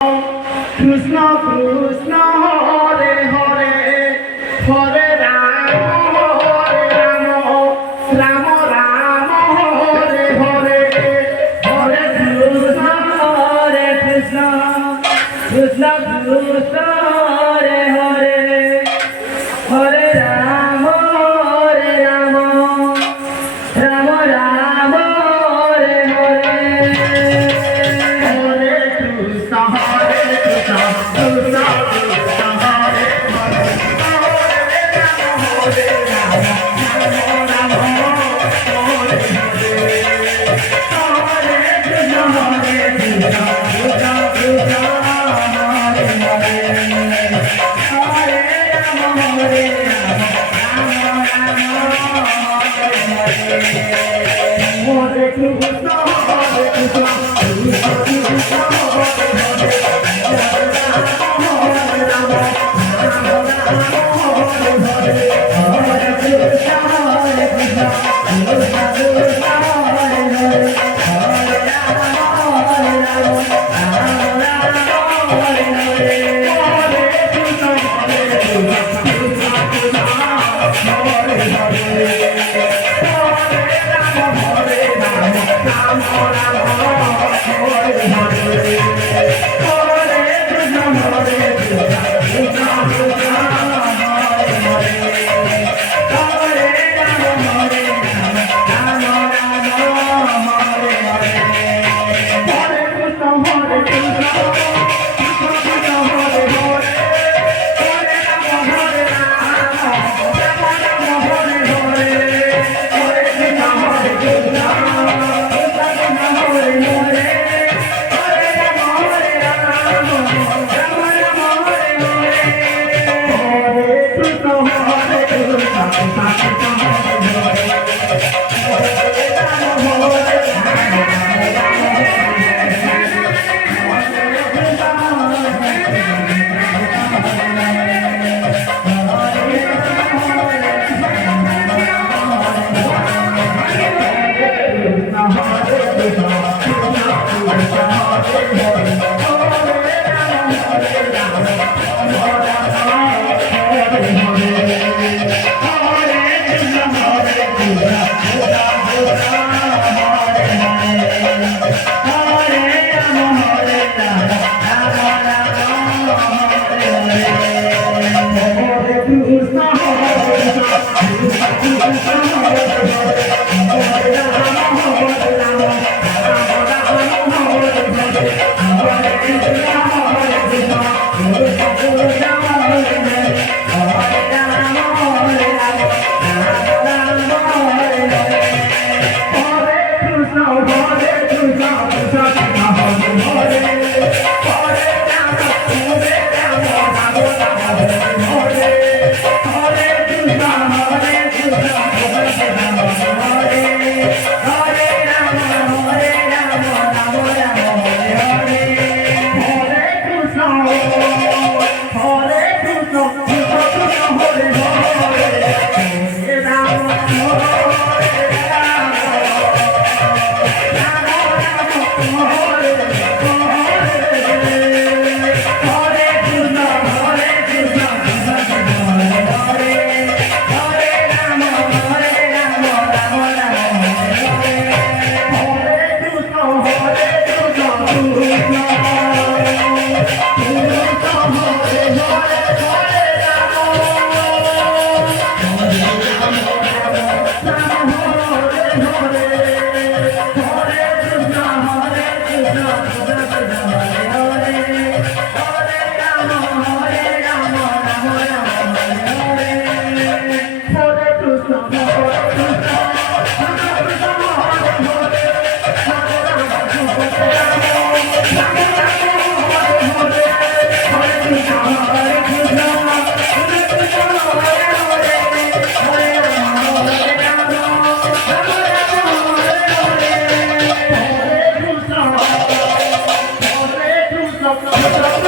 Krishna Krishna Hare Hare Hare Ram Ram Ram Hare Hare Hare Krishna Krishna Krishna Hare Hare Hare Ram Ram Ram Hare Hare Hare Krishna Hare Krishna Krishna Krishna Hare Hare Hare Ram Ram Hare Hare Hare Krishna Hare Krishna Krishna Krishna Hare Hare Hare Ram Hare Krishna Hare Krishna Krishna Krishna Hare Hare Hare Ram Hare Hare Hare Krishna Hare Krishna Krishna Krishna Hare Hare Hare Ram Hare Hare Hare Krishna Hare Krishna Krishna Krishna Hare Hare Ram Ram Hare Hare Hare Krishna Hare Krishna Krishna Krishna Hare Hare Hare Ram Hare Ram Ram Ram Hare Hare Hare Krishna Hare Krishna Krishna Krishna Hare Hare Hare Ram Hare Ram Ram Ram Hare Hare Hare Krishna Hare Krishna Hare Krishna